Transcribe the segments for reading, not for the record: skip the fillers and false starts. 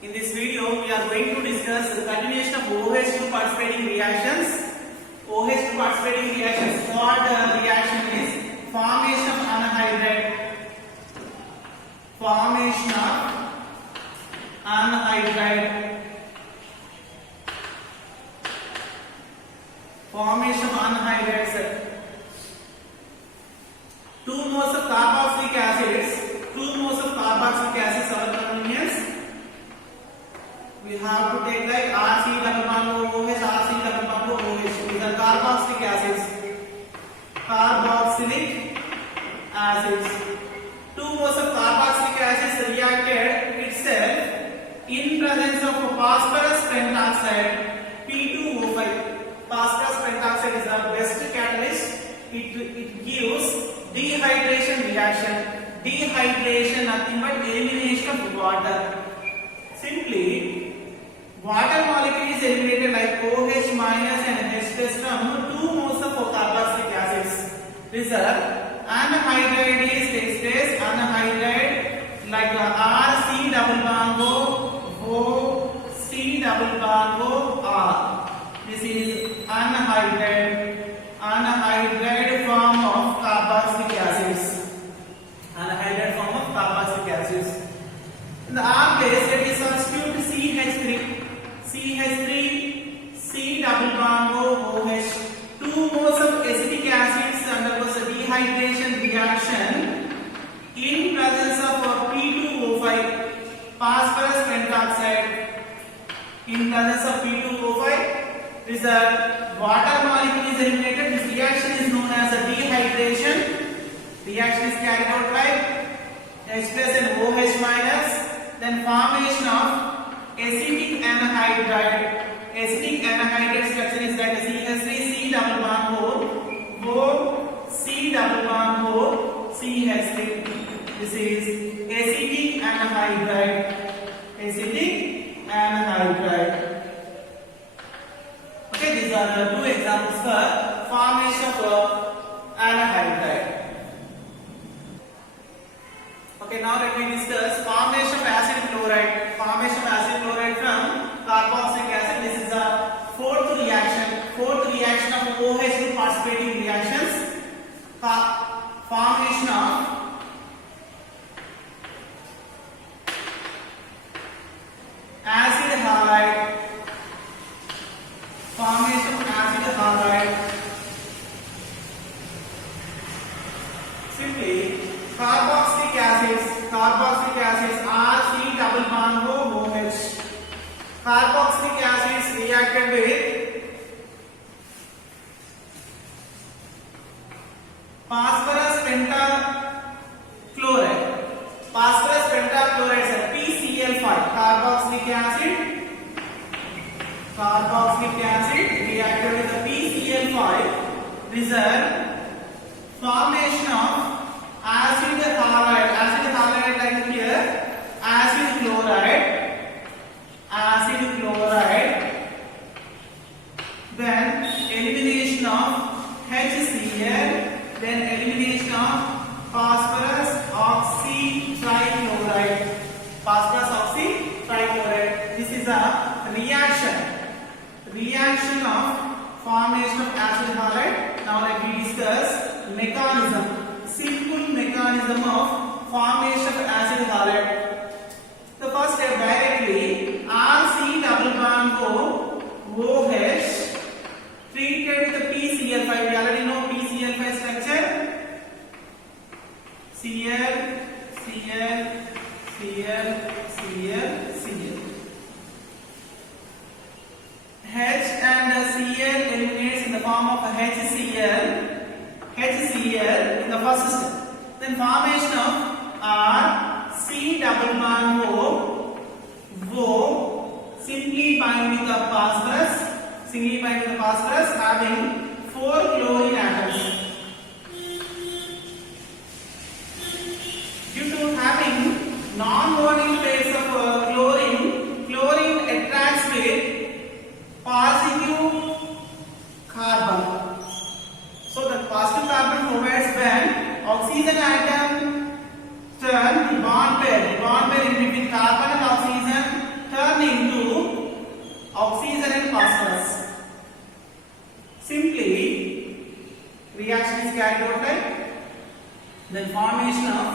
In this video, we are going to discuss the continuation of OH2 participating reactions. OH2 participating reactions. What reaction is? Formation of anhydride. Formation of anhydride. Formation of anhydrides. 2 moles of carboxylic acids. 2 moles of carboxylic acids are convenience. We have to take like RC double bond OH, RC double bond OH. These are carboxylic acids. Carboxylic acids. 2 moles of carboxylic acids reacted itself in presence of phosphorus pentoxide P2O5. Phosphorus pentoxide is the best catalyst. It gives dehydration reaction. Dehydration nothing but elimination of water. Simply, water molecule is eliminated like OH minus and H plus from 2 moles of carboxylic acids. Result, anhydride takes place. Anhydride like RC double bond O, C double bond O, R. This is anhydride. Anhydride form of carboxylic acids. Anhydride form of carboxylic acids. In the R place, let us substitute CH3. CH3, C double bond OH. 2 moles of acetic acids undergoes a dehydration reaction in presence of P2O5, phosphorus pentoxide. In presence of P2O5, result, water molecule is eliminated. This reaction is known as a dehydration. Reaction is carried out like H plus and OH minus. Then formation of acetic anhydride. Acetic anhydride structure is like CH3, C double bond O, C double bond O, CH3. This is acetic anhydride. Acetic anhydride. Okay, these are the 2 examples for formation of anhydride. Okay, now let me discuss formation of acid chloride. Formation of acid chloride from carboxylic acid. This is the fourth reaction of OH2 participating reactions. Formation of acid halide. Formation of acid halide. Simply, carboxylic acids RC double bond OH. Carboxylic acids reacted with phosphorus pentachloride. Phosphorus pentachloride is PCl5. Carboxylic acid reacted with the PCl5. Result, formation of acid halide. Acid halide like here, acid chloride. Then elimination of HCl. Then elimination of phosphorus oxytrichloride. Phosphorus oxytrichloride. This is a reaction of formation of acid halide. Now let me discuss mechanism. Simple mechanism of formation of acid halide. The first step, directly RC double bond OH treated with the PCl5. We already know PCl5 structure. Cl. H and Cl eliminates in the form of HCl in the first step. Then formation of R, C double bond O, simply bind with the phosphorus, having 4 chlorine atoms. Due to having non-bonding pairs of chlorine attracts with positive carbon. So the positive carbon provides when oxygen atom turn formation of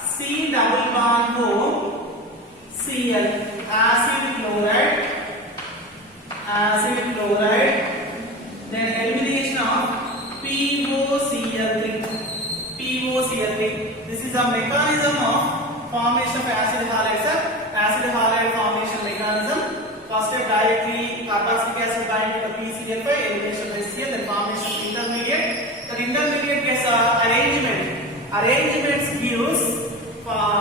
C double bond O Cl, acid chloride, then elimination of POCl3. This is a mechanism of formation of acid halide, sir. Acid halide formation mechanism. First step, directly carboxylic acid bind to the PCl5, elimination of HCl, then formation of intermediate. The intermediate gets arrangements gives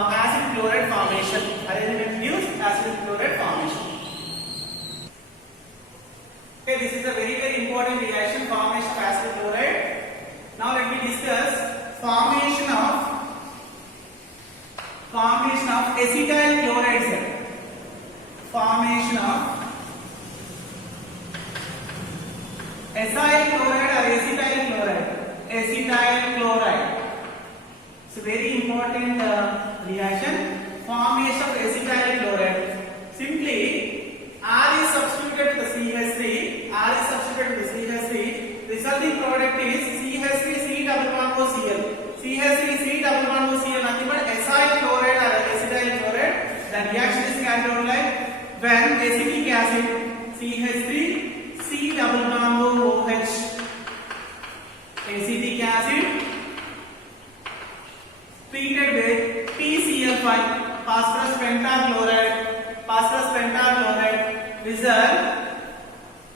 acid chloride formation. Okay, this is a very important reaction, formation of acid chloride. Now let me discuss formation of acetyl chloride, sir. Formation of acyl chloride or acetyl chloride. It's a very important reaction. Formation of acetyl chloride. Simply R is substituted to the CH3. Resulting product is CH3 C double bond OCl. CH3 C double bond OCl nothing but acyl chloride or acetyl chloride. The reaction is carried out like when acetic acid CH3 C double bond OH, acetic acid treated with PCl5, phosphorus pentachloride, result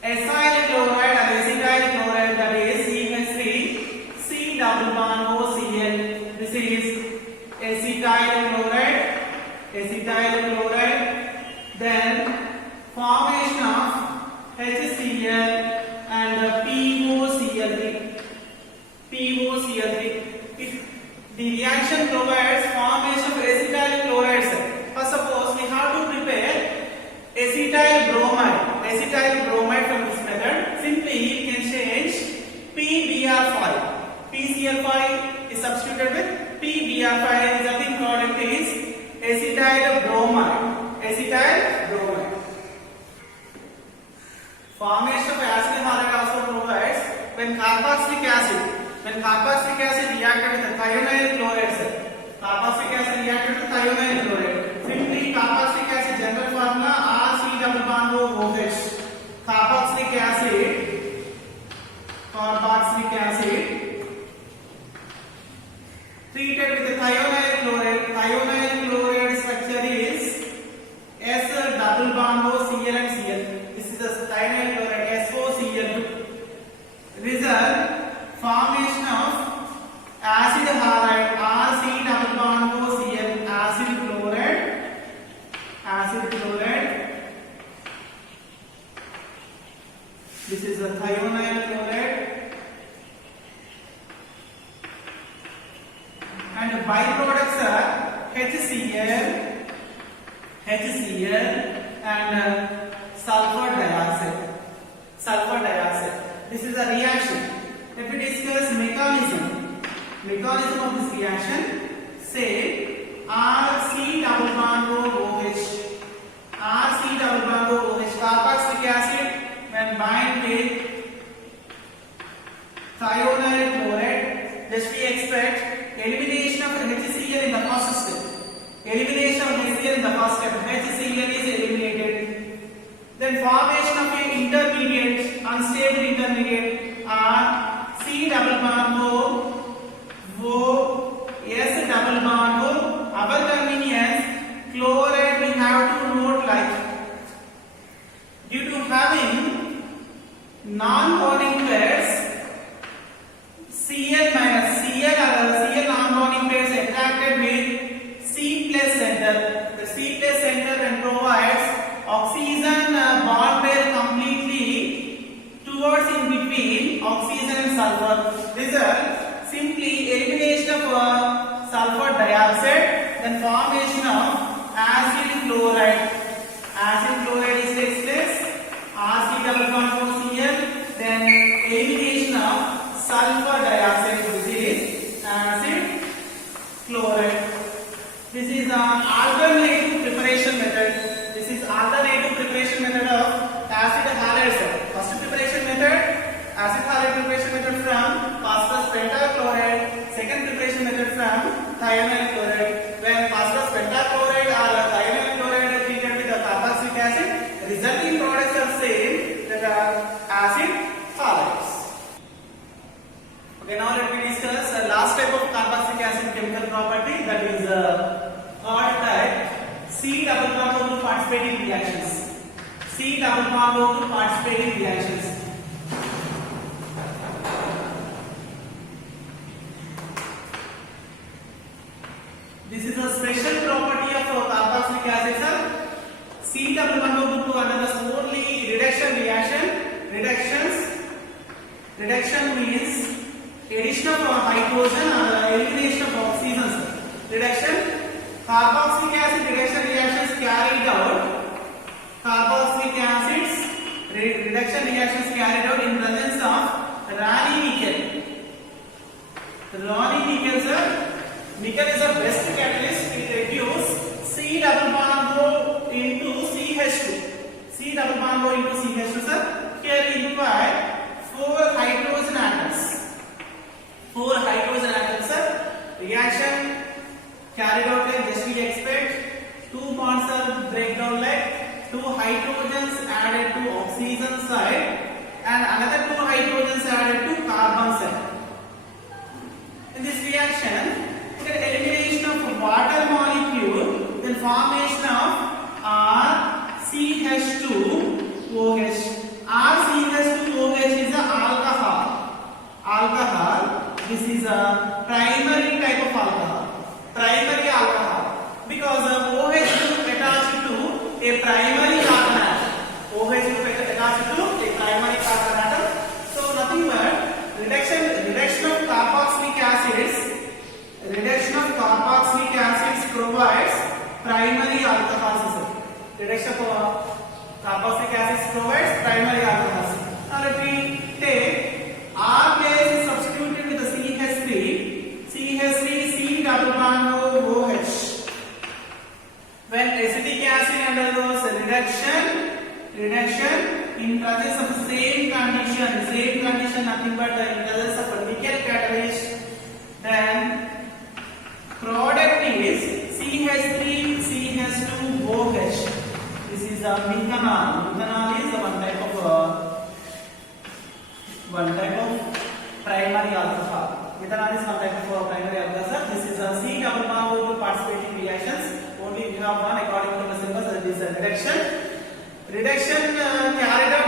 acyl chloride or acetyl chloride, that is CH3 C double bond OCl. This is acetyl chloride. Then formation of HCl and POCl3. The reaction provides formation of acetyl chlorides. First, suppose we have to prepare acetyl bromide from this method. Simply you can change PBr5. PCl5 is substituted with PBr5. Resulting product is acetyl bromide. Formation of acid halide also provides when carboxylic acid reacted with the thionyl chloride. Simply carboxylic acid general formula RC double bond OH. Carboxylic acid treated with the thionyl chloride. Thionyl chloride structure is S double bond OCl and Cl. This is the thionyl chloride SOCl2. Result formation of acid halide RC double bond OCl, acid chloride. This is the thionyl chloride. And the byproducts are HCl and sulfur dioxide. This is a reaction. Let me discuss mechanism of this reaction. Say RC double bond OH, carboxylic acid when bind with thionyl chloride, just we expect elimination of HCl in the first step. HCl is eliminated. Then formation of an intermediate, unstable intermediate C double bond O S double bond O. Our convenience, chloride we have to note like due to having non-bonding pairs Cl non-bonding pairs attracted with C plus center. The C plus center then provides oxygen bond pair completely towards in between oxygen and sulfur. Result simply elimination of sulfur dioxide, then formation of acid chloride. Acid chloride is takes place. RC double bond OCl, then elimination of sulfur dioxide. This is acid chloride. This is the alternative preparation method. Of acid halide. First preparation method, acid halide preparation method from phosphorus pentachloride. Second second preparation method from thionyl chloride. When phosphorus pentachloride or thionyl chloride are treated with the carboxylic acid, the resulting products are same, that are acid halides. Okay, now let me discuss the last type of carboxylic acid chemical property, that is odd type C double bond orbital participating reactions. C double bond orbital participating reactions. This is a special property of carboxylic acid, sir. C double bond orbital undergoes only reduction reaction. Reduction means addition of hydrogen or elimination of oxygen, sir. Reduction. Carboxylic acid reduction reactions carried out. Carboxylic acids reduction reactions carried out in presence of Rani nickel. Rani nickel, sir. Nickel is the best catalyst. It reduces C double bond O into CH2. C double bond O into CH2, sir. Here we require 4 hydrogen atoms. 4 hydrogen atoms, sir. Reaction carried out like just we expect. 2 bonds are breakdown like 2 hydrogens added to oxygen side and another 2 hydrogens added to carbon side. In this reaction, we get elimination of water molecule, then formation of RCH2OH. RCH2OH is an alcohol. This is a primary type of alcohol. Primary alcohol, because OH group attached to a primary carbon atom. OH group attached to a primary carbon atom. So nothing but reduction of carboxylic acids. Reduction of carboxylic acids provides primary alcohols. Reduction of carboxylic acids provides primary alcohols. Now let me take R base is substituted with the CH3. CH3 C double bond OH. When acetic acid undergoes reduction in presence of the same condition, nothing but in presence of a nickel catalyst, then product is CH3CH2OH. This is a methanol. Methanol is one type of primary alcohol. Methanol is one type of primary alcohol. This is a C double bond orbital participating reactions. Only we have one according to the symbol, that is a reduction. Reduction carried out